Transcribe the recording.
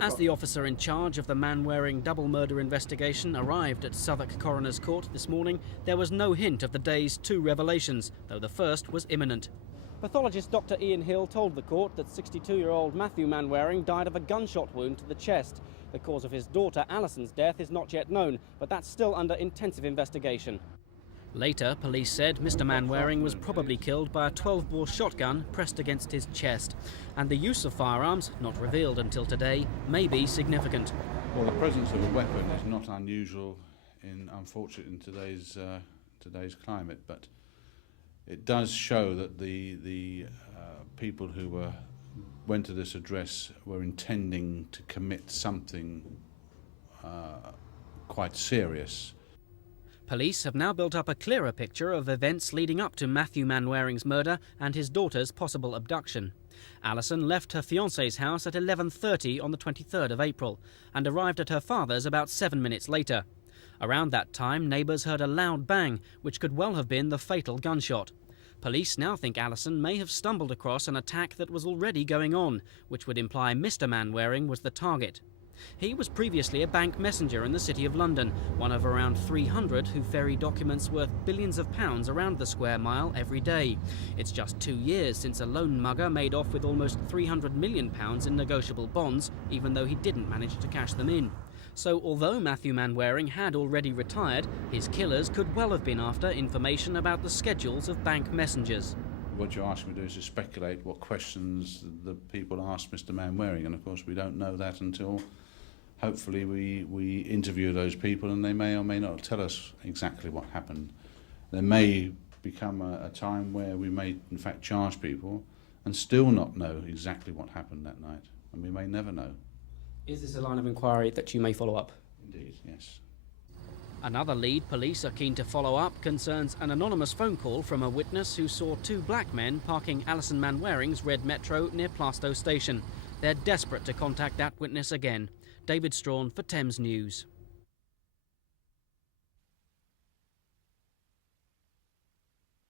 As the officer in charge of the man-wearing double murder investigation arrived at Southwark Coroner's Court this morning, there was no hint of the day's two revelations, though the first was imminent. Pathologist Dr. Ian Hill told the court that 62-year-old Matthew Manwaring died of a gunshot wound to the chest. The cause of his daughter Alison's death is not yet known, but that's still under intensive investigation. Later, police said Mr. Manwaring was probably killed by a 12-bore shotgun pressed against his chest. And the use of firearms, not revealed until today, may be significant. Well, the presence of a weapon is not unusual, unfortunately, in today's climate, but it does show that the people who went to this address were intending to commit something quite serious. Police have now built up a clearer picture of events leading up to Matthew Manwaring's murder and his daughter's possible abduction. Alison left her fiancé's house at 11:30 on the 23rd of April and arrived at her father's about 7 minutes later. Around that time, neighbours heard a loud bang, which could well have been the fatal gunshot. Police now think Alison may have stumbled across an attack that was already going on, which would imply Mr. Manwaring was the target. He was previously a bank messenger in the City of London, one of around 300 who ferry documents worth billions of pounds around the square mile every day. It's just 2 years since a loan mugger made off with almost £300 million in negotiable bonds, even though he didn't manage to cash them in. So although Matthew Manwaring had already retired, his killers could well have been after information about the schedules of bank messengers. What you're asking me to do is to speculate what questions the people asked Mr. Manwaring, and of course we don't know that until hopefully we interview those people, and they may or may not tell us exactly what happened. There may become a time where we may in fact charge people and still not know exactly what happened that night, and we may never know. Is this a line of inquiry that you may follow up? Indeed, yes. Another lead police are keen to follow up concerns an anonymous phone call from a witness who saw two black men parking Alison Manwaring's red Metro near Plaistow Station. They're desperate to contact that witness again. David Strawn for Thames News.